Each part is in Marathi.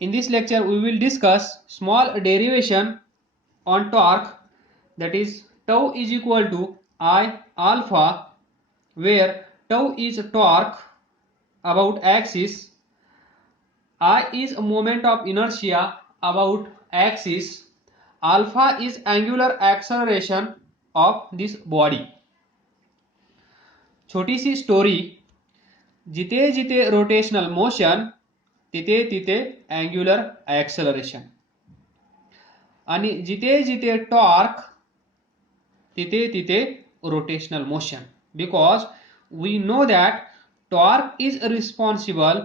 In this lecture, we will discuss small derivation on torque, that is tau is equal to I alpha, where tau is torque about axis, I is a moment of inertia about axis, alpha is angular acceleration of this body. छोटी सी स्टोरी, जिथे जिथे रोटेशनल मोशन तिथे तिथे अँग्युलर ॲक्सलरेशन, आणि जिथे जिथे टॉर्क तिथे तिथे rotational motion. Because we know that torque is responsible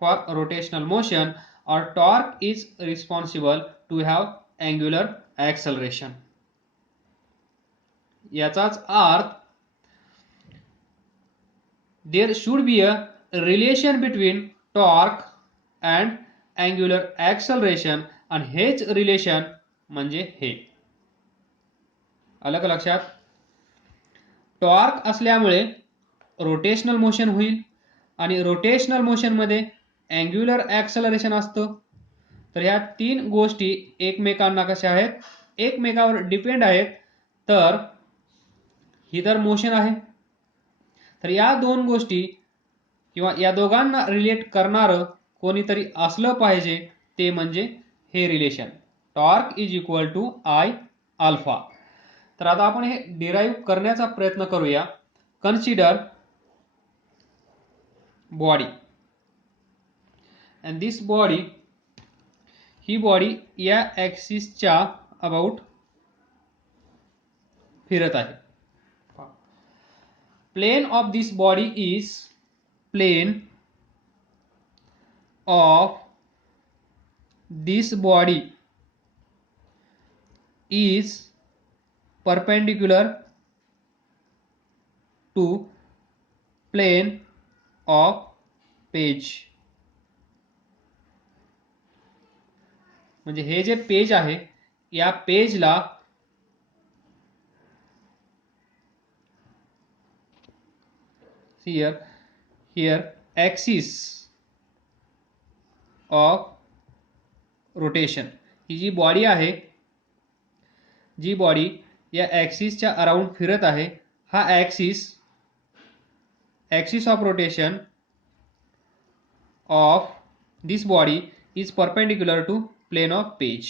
for rotational motion or torque is responsible to have angular acceleration. याचाच अर्थ there should be a relation between torque and angular acceleration, and हेच रिलेशन म्हणजे हे. आलं का लक्षात? टॉर्क असल्यामुळे रोटेशनल मोशन होईल, आणि रोटेशनल मोशन मध्ये अँग्युलर ॲक्सलरेशन असतं. तर ह्या तीन गोष्टी एकमेकांना कशा आहेत, एकमेकावर डिपेंड आहेत. तर ही तर मोशन आहे, तर या दोन गोष्टी किंवा या दोघांना रिलेट करणारं कोणीतरी असलं पाहिजे, ते म्हणजे हे relation torque is equal to I alpha. तर आता आपण हे डिराईव्ह करण्याचा प्रयत्न करूया. Consider body, and this body, ही बॉडी या ॲक्सिसच्या अबाउट फिरत आहे. Plane of this body is plane of this body is perpendicular to plane of page. म्हणजे हे जे पेज आहे, या पेजला here axis of rotation, ही जी बॉडी आहे, जी बॉडी या ॲक्सिसच्या अराउंड फिरत आहे, हा axis of rotation of this body is perpendicular to plane of page.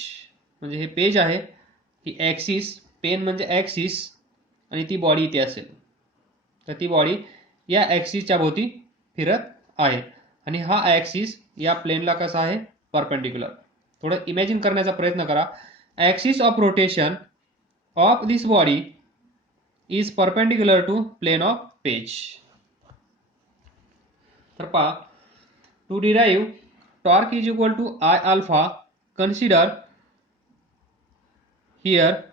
म्हणजे हे पेज आहे, ही ॲक्सिस, पेन म्हणजे ॲक्सिस, आणि ती बॉडी इथे असेल. तर ती बॉडी या ॲक्सिसच्या भोवती फिरत आहे, आणि हा ॲक्सिस या प्लेनला कसा आहे, परपेंडिक्युलर. थोडं इमॅजिन करण्याचा प्रयत्न करा. Axis of rotation of this body is perpendicular to plane of page. तर पहा, to derive torque is equal to I alpha, consider here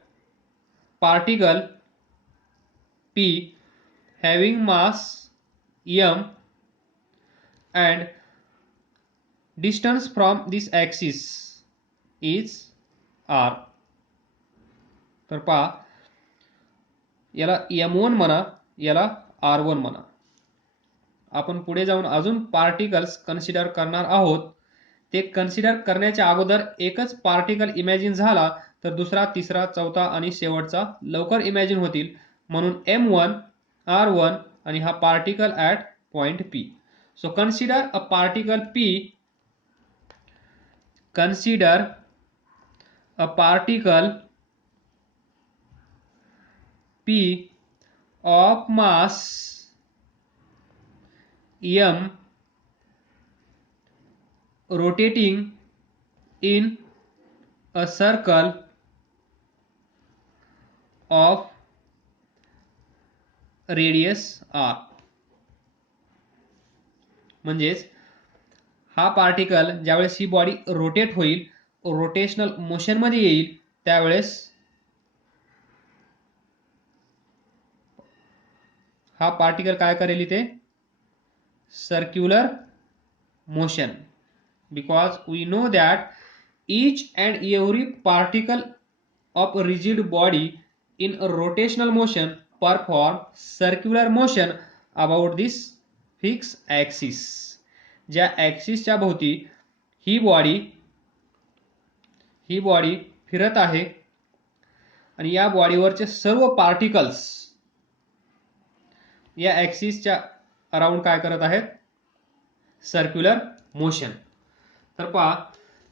particle P having mass m and distance from this axis is r. तर पहा, याला m1 म्हणा, याला r1 म्हणा. आपण पुढे जाऊन अजून पार्टिकल्स कन्सिडर करणार आहोत. ते कन्सिडर करण्याच्या अगोदर एकच पार्टिकल इमॅजिन झाला तर दुसरा, तिसरा, चौथा आणि शेवटचा लवकर इमॅजिन होतील. म्हणून m1, r1 आणि हा particle at point P. So consider a particle P, consider a particle P of mass m rotating in a circle of radius r. म्हणजेच हा पार्टिकल ज्यावेळेस ही बॉडी रोटेट होईल, रोटेशनल मोशन मध्ये येईल, त्यावेळेस हा पार्टिकल काय करेल, इथे circular motion. Because we know that each and every particle of a rigid body in a rotational motion perform circular motion about this fixed axis. ज्या ॲक्सिसच्या भोवती ही बॉडी फिरत आहे आणि या बॉडीवरचे सर्व पार्टिकल्स या ॲक्सिसच्या अराउंड काय करत आहेत, सर्क्युलर मोशन. तर पहा,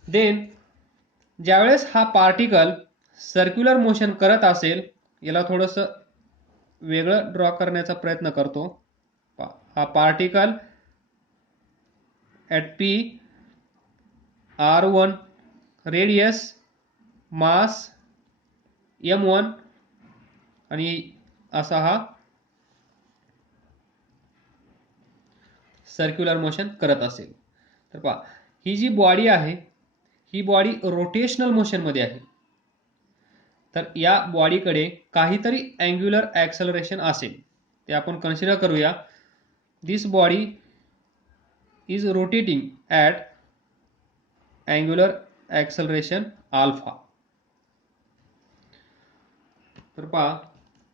देन ज्यावेळेस हा पार्टिकल सर्क्युलर मोशन करत असेल, याला थोडंसं वेगळं ड्रॉ करण्याचा प्रयत्न करतो. हा particle at P r1 radius mass m1 आणि असा हा सर्क्युलर मोशन करत असेल. तर पहा, ही जी बॉडी आहे ही बॉडी रोटेशनल मोशन मध्ये आहे. तर या बॉडीकडे काहीतरी अँग्युलर ॲक्सलरेशन असेल, ते आपण कन्सिडर करूया. This body is rotating at angular acceleration alpha. तर पहा,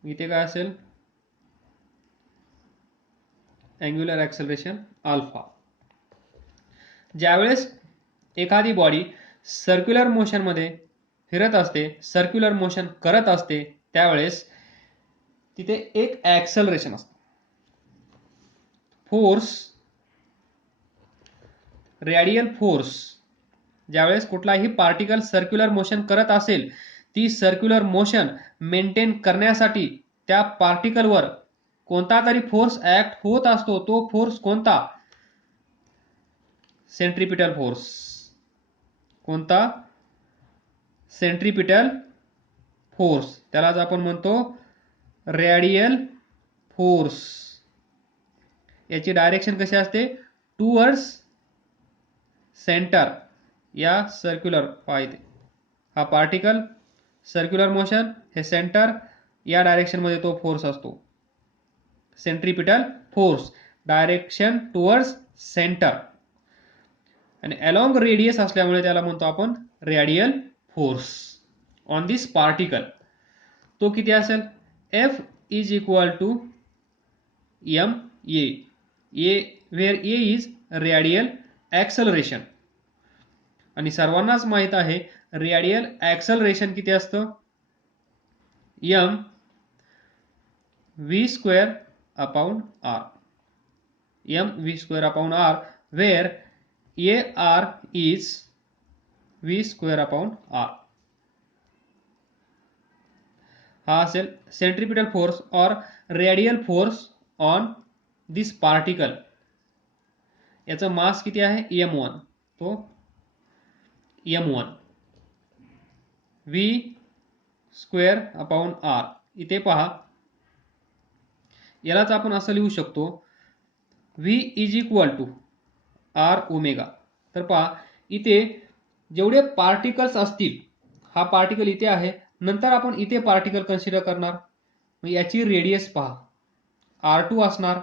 इथे काय असेल, अँग्युलर ॲक्सलरेशन अल्फा. ज्यावेळेस एखादी बॉडी सर्क्युलर मोशन मध्ये फिरत असते, सर्क्युलर मोशन करत असते, त्यावेळेस तिथे एक ॲक्सलरेशन असतं. फोर्स, रेडियल फोर्स, ज्यावेळेस कुठलाही पार्टिकल सर्क्युलर मोशन करत असेल, ती सर्क्युलर मोशन मेंटेन करण्यासाठी त्या पार्टिकलवर कोणता तरी फोर्स ऍक्ट होत असतो. तो फोर्स कोणता, सेंट्रिपिटल फोर्स. कोणता, सेंट्रिपिटल फोर्स. त्यालाच आपण म्हणतो रेडियल फोर्स. याची डायरेक्शन कशी असते, टुवर्ड्स सेंटर. या सर्क्युलर पाहिजे हा पार्टिकल सर्क्युलर मोशन, हे सेंटर, या डायरेक्शन मध्ये तो फोर्स असतो, centripetal force, direction towards centre. आणि अलॉंग रेडियस असल्यामुळे त्याला म्हणतो आपण radial force on this particle. तो किती असेल, F is equal to m a, where a is radial acceleration. आणि सर्वांनाच माहित आहे रेडियल ॲक्सलरेशन किती असतं, m v square upon r. m v square upon r, where ar is v square upon r. हा असेल सेंट्रिपिटल फोर्स और radial force on this particle. याचं मास किती आहे, m1. तो m1 v square upon r. इथे पहा, यालाच आपण असं लिहू शकतो v is equal to r omega. तर पहा, इथे जेवढे पार्टिकल्स असतील, हा पार्टिकल इथे आहे, नंतर आपण इथे पार्टिकल कन्सिडर करणार, मग याची रेडियस पहा r2 असणार.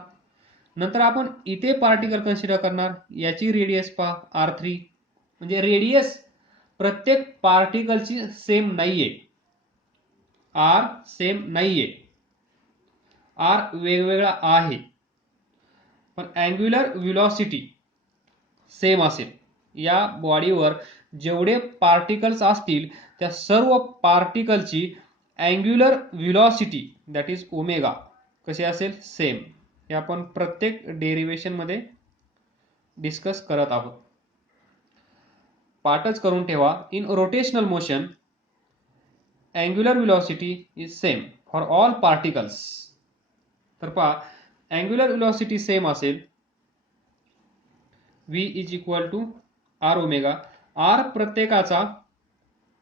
नंतर आपण इथे पार्टिकल कन्सिडर करणार, याची रेडियस पहा r3. म्हणजे रेडियस प्रत्येक पार्टिकलची सेम नाहीये, r सेम नाहीये, r वेगवेगळा आहे, पण अँग्युलर व्हेलॉसिटी सेम असेल. या बॉडीवर जेवढे पार्टिकल्स असतील त्या सर्व पार्टिकलची angular velocity that is omega कशी असेल, सेम. हे आपण प्रत्येक डेरिवेशन मध्ये डिस्कस करत आहोत. पाठच करून ठेवा. In rotational motion angular velocity is same for all particles. तर पहा, अँग्युलर व्हेलॉसिटी सेम असेल, v is equal to r omega. r प्रत्येकाचा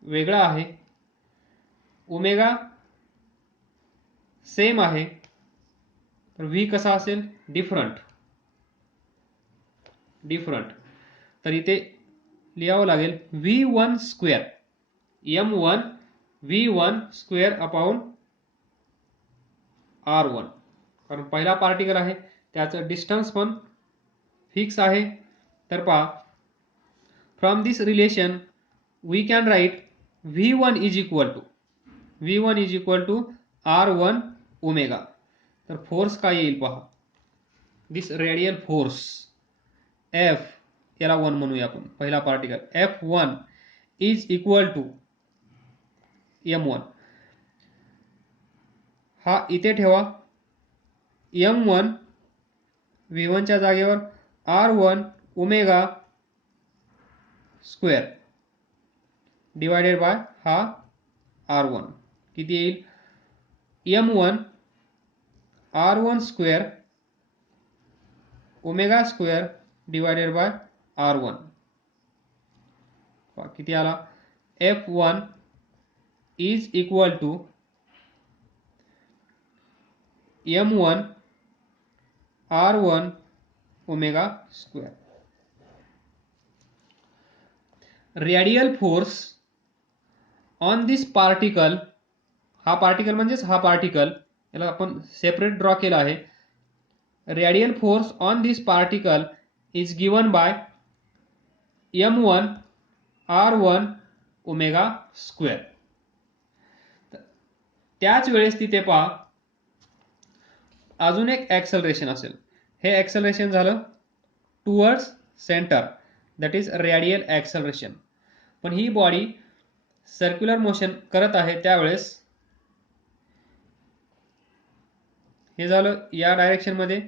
वेगळा आहे, ओमेगा सेम आहे, तर v कसा असेल, डिफरंट. तर इथे लिहावं लागेल v1 square m1 v1 square upon r1. कारण पहिला पार्टिकल आहे, त्याचं डिस्टन्स पण फिक्स आहे. तर पहा, from this relation we can write v1 is equal to r1 omega. तर फोर्स काय येईल पहा, दिस रेडियल फोर्स F याला 1 म्हणूया आपण. पहिला particle F1 is equal to m1. हा इथे ठेवा. m1 v1 च्या जागेवर r1 omega square divided bye हा r1 किती येईल? m1 r1 square omega square divided by r1 किती आला? F1 is equal to m1 r1 omega square. Radial force on this particle, हा पार्टिकल म्हणजेच हा पार्टिकल, याला आपण सेपरेट ड्रॉ केला आहे. Radial force on this particle is given by m1 r1 omega square. त्याच वेळेस तिथे पहा अजून एक ॲक्सलरेशन असेल. हे ॲक्सलरेशन झालं towards centre, that is radial acceleration. पण ही बॉडी सर्क्युलर मोशन करत आहे त्यावेळेस हे झालं या डायरेक्शन मध्ये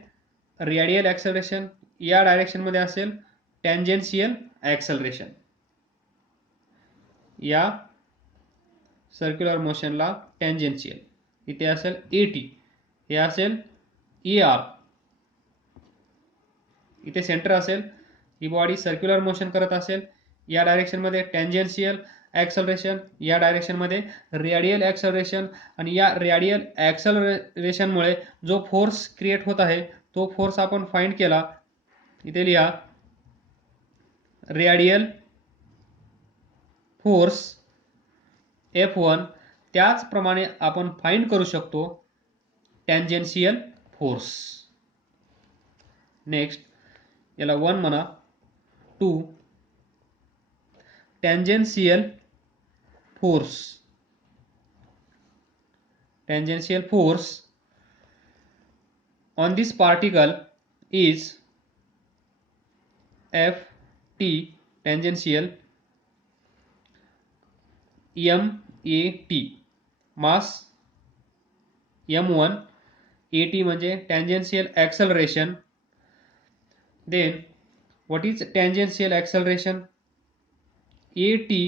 रेडियल ॲक्सलरेशन, या डायरेक्शन मध्ये असेल टँजेन्शियल ॲक्सलरेशन. या सर्क्युलर मोशनला टँजेन्शियल, इथे असेल AT, हे असेल ER, इथे सेंटर असेल. ही बॉडी सर्क्युलर मोशन करत असेल या डायरेक्शन मध्ये टँजेन्शियल ॲक्सलरेशन, या डायरेक्शन मध्ये रेडियल ॲक्सलरेशन, आणि या रेडियल ॲक्सलरेशन मुळे जो फोर्स क्रिएट होत आहे तो फोर्स आपण फाइंड केला. इथे लिहा रेडियल फोर्स F1. त्याचप्रमाणे आपण फाइंड करू शकतो टँजेन्शियल फोर्स. नेक्स्ट याला 1 म्हणा. 2 tangential force. Tangential force on this particle is Ft tangential MAT, mass m1, AT म्हणजे tangential acceleration. Then what is tangential acceleration? AT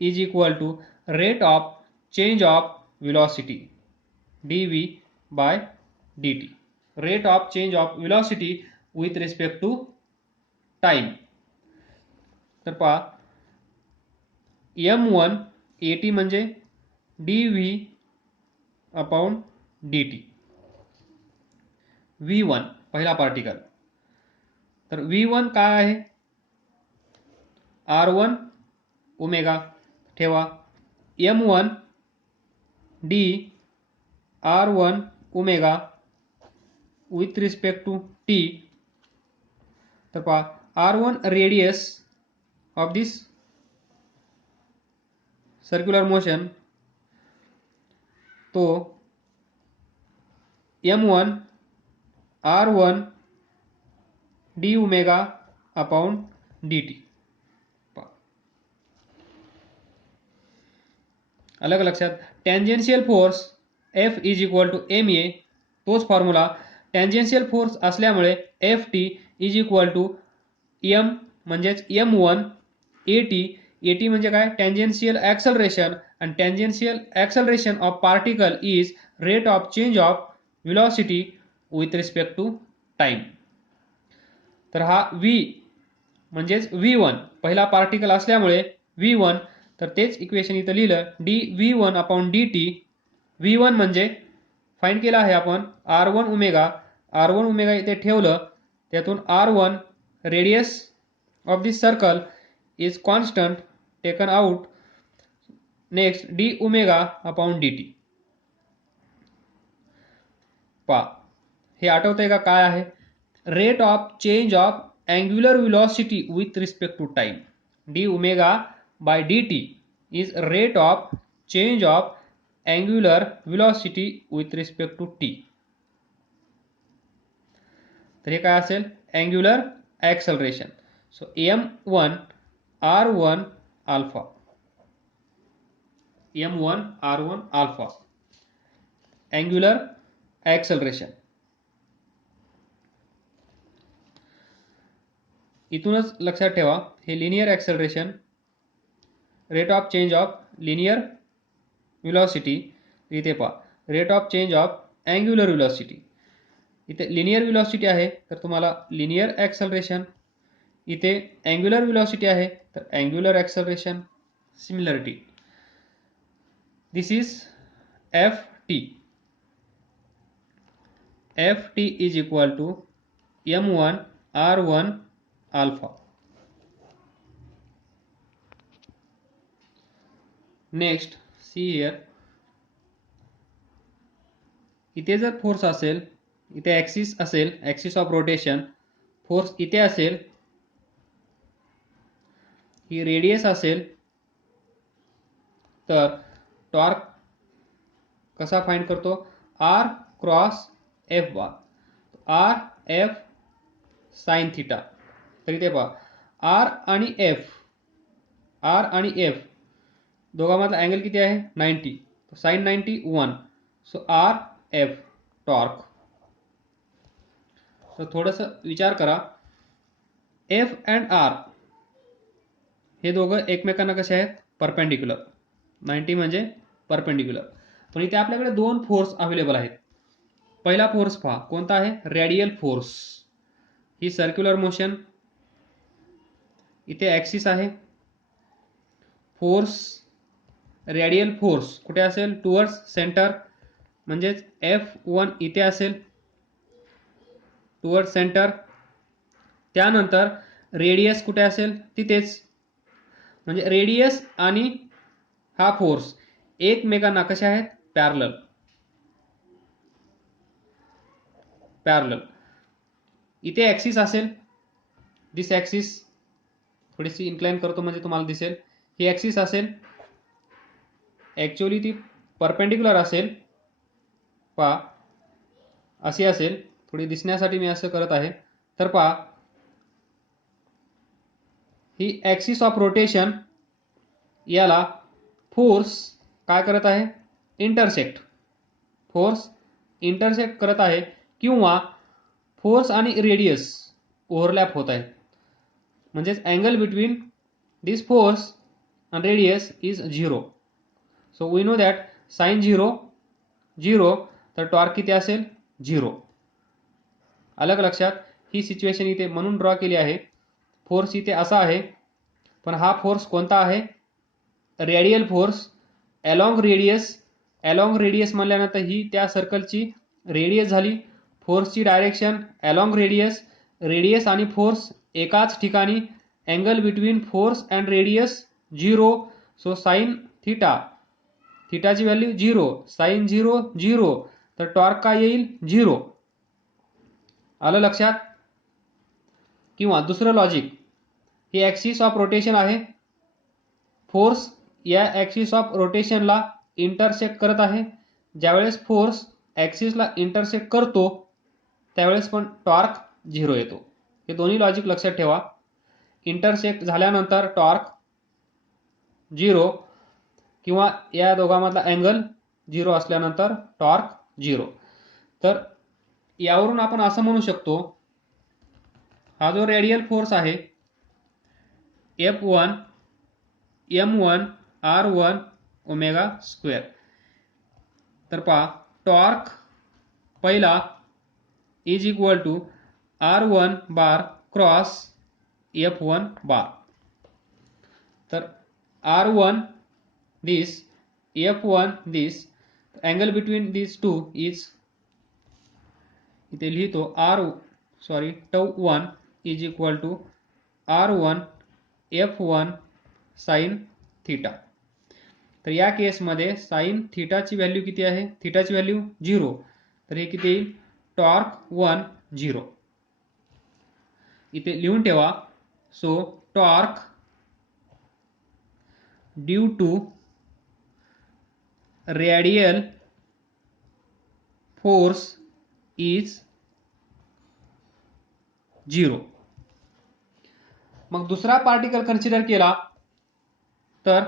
is equal to rate of change of velocity dv by dt. Rate of change of velocity with respect to time. तर पहा m1 AT म्हणजे dv अपॉन dt. v1 पहिला पार्टिकल, तर v1 काय आहे? r1 ओमेगा ठेवा. m1 d r1 omega with respect to t. तर पहा r1 radius of this circular motion, तो m1 r1 d omega upon dt. अलग लक्षात. Tangential force F is equal to MA, तोच फॉर्म्युला. टँजेन्शियल फोर्स असल्यामुळे Ft is equal to M म्हणजेच m1 AT. AT म्हणजे काय? टँजेन्शियल ॲक्सलरेशन, आणि tangential acceleration of particle is rate of change of velocity with respect to time. तर हा V म्हणजेच v1 पहिला पार्टिकल असल्यामुळे v1, तर तेच इक्वेशन इथं लिहिलं dv1 अपॉन dt. v1 म्हणजे फाइंड केला आहे आपण r1 ओमेगा. r1 ओमेगा इथे ठेवलं, त्यातून r1 radius of this circle is constant taken out. Next d omega upon dt. पहा हे आठवतंय का काय आहे? Rate of change of angular velocity with respect to time. d omega by dt is rate of change of angular velocity with respect to t. तर हे काय असेल? angular acceleration. So m1 r1 alpha, m1 r1 alpha, angular acceleration. इथूनच लक्षात ठेवा, हे linear acceleration, rate of change of linear velocity. इथे पहा rate of change of angular velocity. इथे लिनियर व्हेलॉसिटी आहे तर तुम्हाला लिनियर ॲक्सेलरेशन, इथे अँग्युलर व्हेलॉसिटी आहे तर angular acceleration. Similarity, this is ft. ft is equal to m1 r1 alpha. Next see here, इथे जर फोर्स असेल, इथे ॲक्सिस असेल, ॲक्सिस ऑफ रोटेशन, फोर्स इथे असेल, ही रेडियस असेल, तर टॉर्क कसा फाइंड करतो, R cross F bar, R F sine theta. तर इथे पहा आर आणि एफ दोघांमधला अँगल किती आहे, 90, sine 90 1. So R F torque. तर थोडंसं विचार करा, एफ अँड आर हे दोघं एकमेकांना कसे आहेत, परपेंडिक्युलर. 90 म्हणजे परपेंडिक्युलर. पण इथे आपल्याकडे दोन फोर्स अवेलेबल आहेत. पहिला फोर्स पहा कोणता आहे, रेडियल फोर्स. ही सर्क्युलर मोशन, इथे ॲक्सिस आहे, फोर्स रेडियल फोर्स कुठे असेल, टुवर्ड्स सेंटर, म्हणजेच F1 इथे असेल, टुवर्ड्स सेंटर. त्यानंतर रेडियस कुठे असेल, तिथेच. म्हणजे रेडियस आणि हा फोर्स एकमेकांना कसे आहेत, पॅरलल. इथे ॲक्सिस असेल, दिस ॲक्सिस, थोडीशी इन्क्लाइन करतो म्हणजे तुम्हाला दिसेल, ही ॲक्सिस असेल, ॲक्च्युअली ती परपेंडिक्युलर असेल, पहा अशी असेल, थोडी दिसण्यासाठी मी असं करत आहे. तर पहा ही ॲक्सिस ऑफ रोटेशन, याला फोर्स काय करत आहे, इंटरसेक्ट. फोर्स इंटरसेक्ट करत आहे, किंवा फोर्स आणि रेडियस ओव्हरलॅप होत आहेत. म्हणजेच angle between this force and radius is 0. So we know that sin 0 तर टॉर्क किती असेल, 0. अलग लक्षात. ही सिच्युएशन इथे म्हणून ड्रॉ केली आहे. फोर्स इथे असा आहे, पण हा फोर्स कोणता आहे, रेडियल फोर्स अलॉंग रेडियस म्हणल्यानंतर ही त्या सर्कलची रेडियस झाली. फोर्सची डायरेक्शन अलॉंग रेडियस आणि फोर्स एकाच ठिकाणी, angle between force and radius 0. So sine थिटाची व्हॅल्यू 0, साइन 0, तर टॉर्क काय येईल, 0. आलं लक्षात. किंवा दुसरं logic, he axis of rotation आहे, फोर्स या ॲक्सिस ऑफ रोटेशनला इंटरसेक्ट करत आहे. ज्यावेळेस फोर्स ॲक्सिसला इंटरसेक्ट करतो त्यावेळेस पण टॉर्क 0 येतो. हे दोन्ही लॉजिक लक्षात ठेवा. इंटरसेक्ट झाल्यानंतर टॉर्क 0, किंवा या दोघांमधला अँगल 0 असल्यानंतर टॉर्क 0. तर यावरून आपण असं म्हणू शकतो, हा जो रेडियल फोर्स आहे F1 m1 r1 omega square. तर पहा टॉर्क पहिला is equal to r1 bar cross F1 bar. तर r1 this, F1 this, angle between these two is, इथे लिहितो τ1 is equal to r1 F1 sign theta. तर या केसमध्ये साइन थिटाची व्हॅल्यू किती आहे, थिटाची व्हॅल्यू 0. तर हे किती येईल, टॉर्क 1 0. इथे लिहून ठेवा. So torque due to radial force is 0. मग दुसरा पार्टिकल कन्सिडर केला तर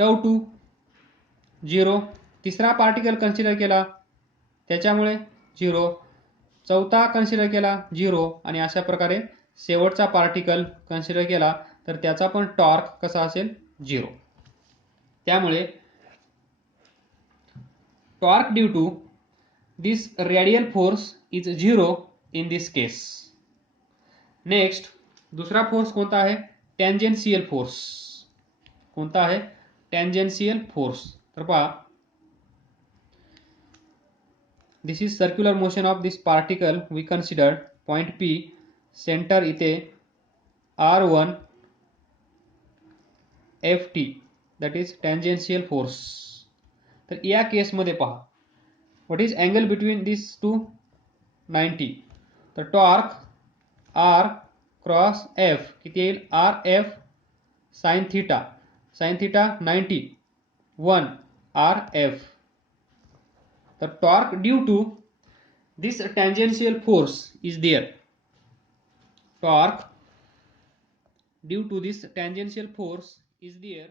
τ2 0, तिसरा पार्टिकल कन्सिडर केला त्याच्यामुळे 0, चौथा कन्सिडर केला 0 आणि अशा प्रकारे शेवटचा पार्टिकल कन्सिडर केला तर त्याचा पण टॉर्क कसा असेल 0. त्यामुळे torque due to this radial force is 0 in this case. Next दुसरा फोर्स कोणता आहे? Tangential force. कोणता आहे? Tangential force. तर पहा, this is circular motion of this particle. We consider point P, center इथे R1 Ft, that is tangential force. तर या केसमध्ये पहा, what is angle between this two? 90. तर टॉर्क R क्रॉस F किती येईल? RF sine theta. Sine theta 90, 1 RF. तर torque due to this tangential force is there. Torque due to this tangential force is there